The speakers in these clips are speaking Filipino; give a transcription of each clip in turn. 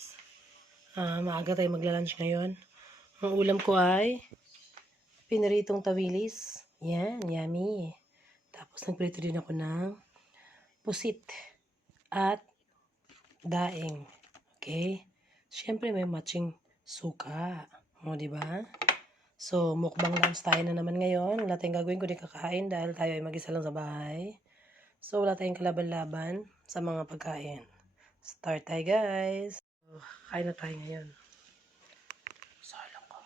guys. Maaga tayo magla-lunch ngayon. Ang ulam ko ay pinaritong tawilis. Yan, yummy. Tapos nagprito din ako ng pusit at daing. Okay? Siyempre may matching suka. O, diba? So, mukbang lunch tayo na naman ngayon. Wala tayong gagawin kundi kakain dahil tayo ay mag-isa lang sa bahay. So, wala tayong kalaban-laban sa mga pagkain. Start tayo, guys. So, kain na tayo ngayon. Salang ko.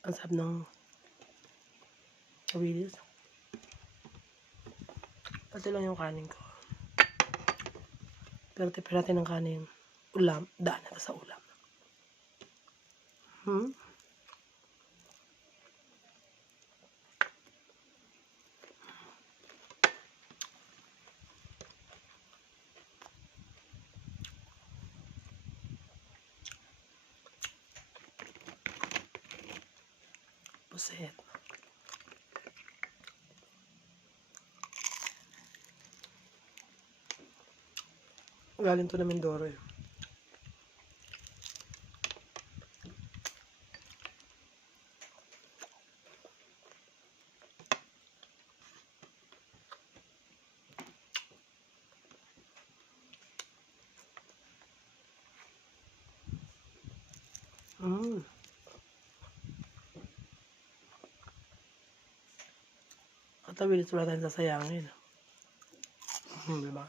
Ang sarap ng tawilis. Pati lang yung kanin ko. Pero tipid natin ng kanin. Ulam. Daan natin sa ulam. Pusit. Galing to na Mindoro eh. At tawilis wala tayong sasayangin. Diba?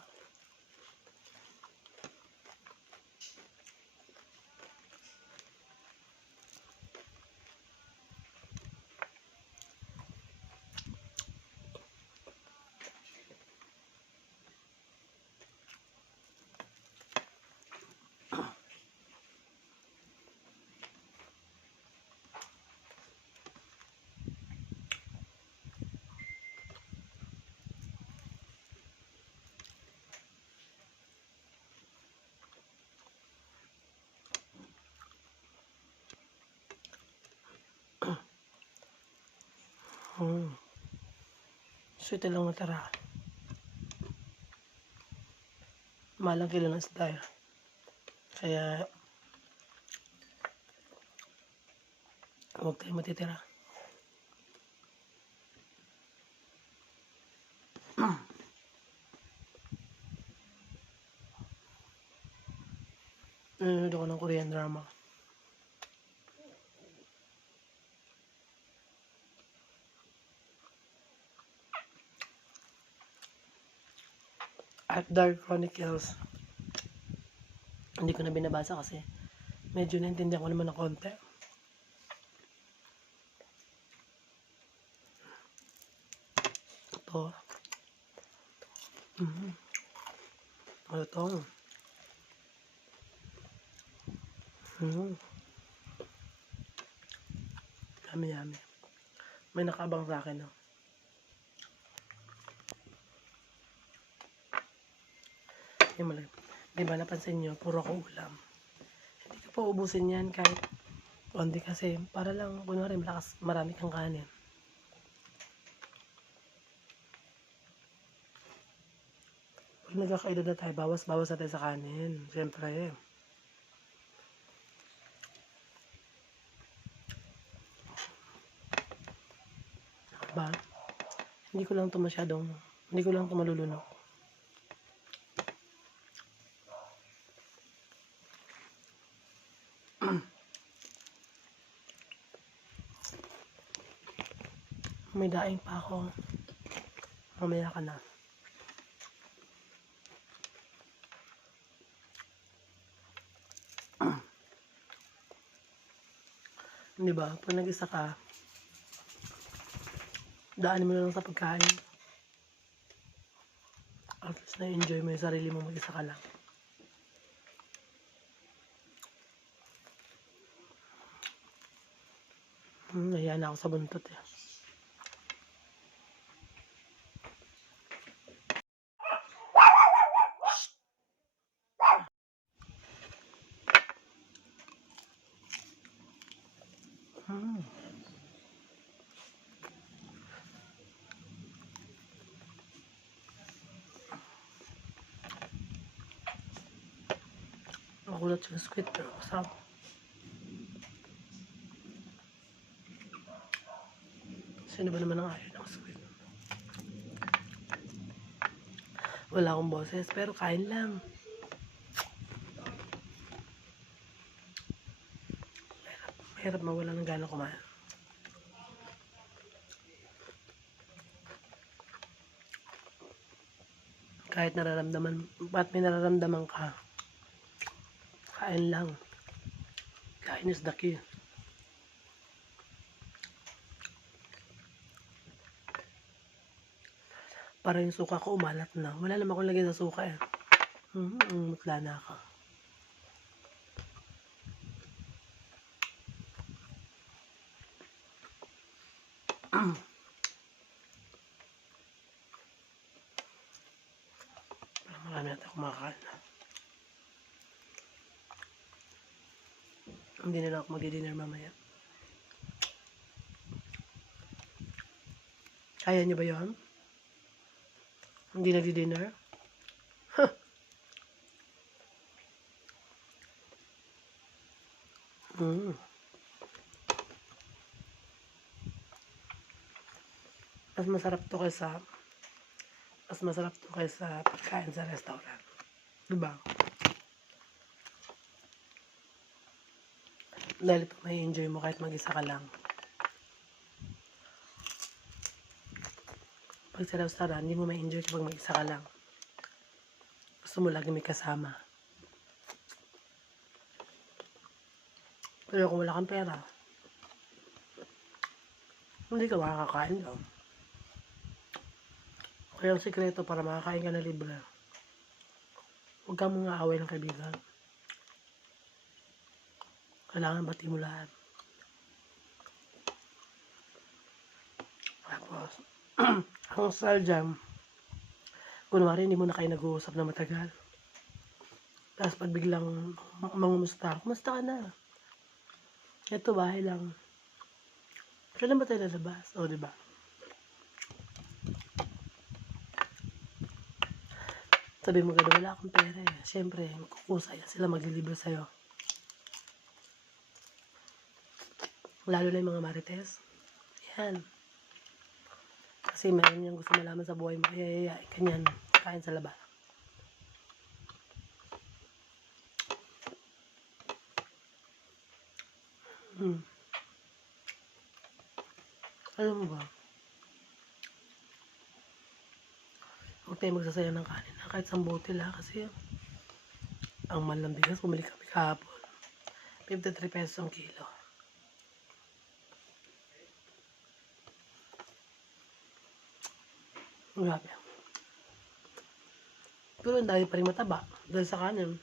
Sweet lang natara. Malang kilo ng isda. Kaya huwag tayo matitira. Nanonood ako ng Korean drama. At Dark Chronicles. Hindi ko na binabasa kasi medyo naintindihan ko naman ng konti. Ito. Ano ito? Yummy. May nakaabang sa akin, no? Diba napansin nyo, puro ko ulam. Hindi ko pa ubusin yan kahit konti kasi para lang, kunwari, malakas, marami kang kanin. Pag nagkakaedad na tayo, bawas-bawas natin sa kanin. Siyempre, ba? Hindi ko lang ito malulunok. May daing pa ako. Mamaya ka na. Di ba? Pag nag-isa ka, daanin mo na lang sa pagkain. At least na-enjoy mo yung sarili mo mag-isa ka lang. Nahiya na ako sa buntot eh. Makulat yung squid pero masarap. Sino ba naman ang ayaw ng squid? Wala akong boses pero kain lang. Mahirap mawala ng gana kumain. Kahit nararamdaman, ba't may nararamdaman ka, kain lang. Kain is the key. Para yung suka ko umalat na. Wala naman akong lagay sa suka eh. Mutla na ako. Marami natin kumakain na. Hindi na lang ako mag-dinner mamaya. Kaya niyo ba yun? Hindi nag-dinner? Mas masarap to kaysa pagkain sa restaurant. Diba? Dahil ito may enjoy mo kahit mag-isa ka lang. Pag sa restaurant, hindi mo may enjoy kapag mag-isa ka lang. Gusto mo lagi may kasama. Pero kung wala kang pera, hindi ka makakakain daw. Kaya ang sikreto para makakain ka na libre, huwag ka mong aaway ng kaibigan. Kailangan bati mo lahat. Tapos, ang style dyan, kunwari hindi mo na kayo nag-uusap na matagal. Tapos pag biglang mangumusta, kumusta ka na? Ito, bahay lang. Kailan ba tayo lalabas? O, diba? Sabi mo gano'n, wala akong pera eh. Siyempre, magkukusaya sila maglilibre sa'yo. Lalo na yung mga marites. Yan. Kasi meron yung gusto malaman sa buhay mo. Kaya kanyan, kain sa labas. Alam mo ba? Huwag tayo magsasayang ng kanin na kahit isang bote lang kasi ang mahal ng bigas, bumili kami kahapon. 53 pesos ang kilo. Grabe. Pero ang dami pa rin mataba dahil sa kanin.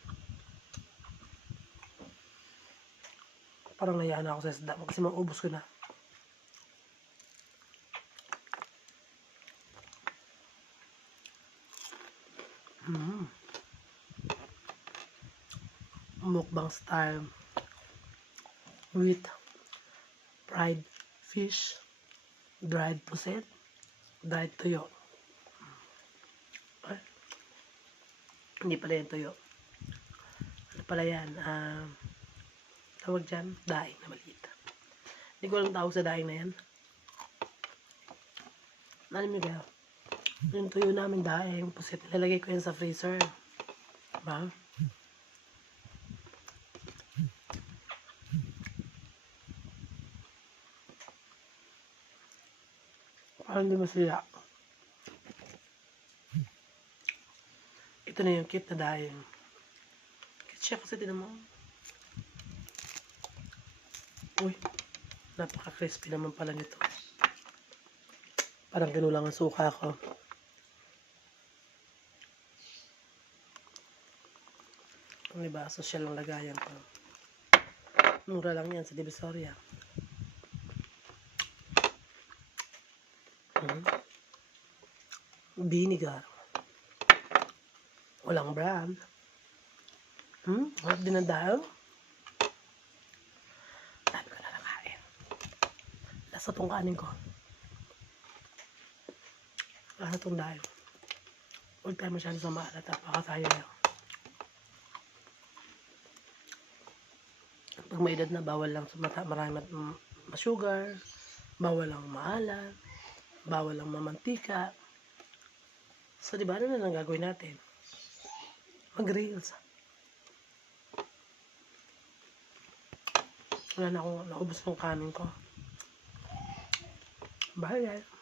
Parang nayaan ako sa isda kasi maubos ko na. Mukbang style with fried fish, dried puset, dried tuyo. Ay, hindi pala yung tuyo. Ano pala yan? Tawag dyan, daing na maliit. Hindi ko alam tawag sa daing na yan. Alam niyo kaya? Yung tuyo namin daing, puset, nilalagay ko yan sa freezer. Diba? Para hindi masira. Ito na yung cute na dahil. Cute siya kasi tinan mo. Uy, napaka-crispy naman pala nito. Parang kinulang ang suka ko. Ang iba, social ang lagayan ko. Mura lang yan sa Divisoria. Vinegar. Walang brand. Harap din ang dahil. Dami ko na nakain. Lasa tong kanin ko. Lasa tong dahil. Huwag tayo masyado sa maalat at pakasaya lang. Pag may edad na, bawal lang marami sugar, bawal lang maalat, bawal lang mamantika. So, di ba, ano na lang gagawin natin? Mag-reels. Wala na akong naubos ng kanin ko. Bye, guys.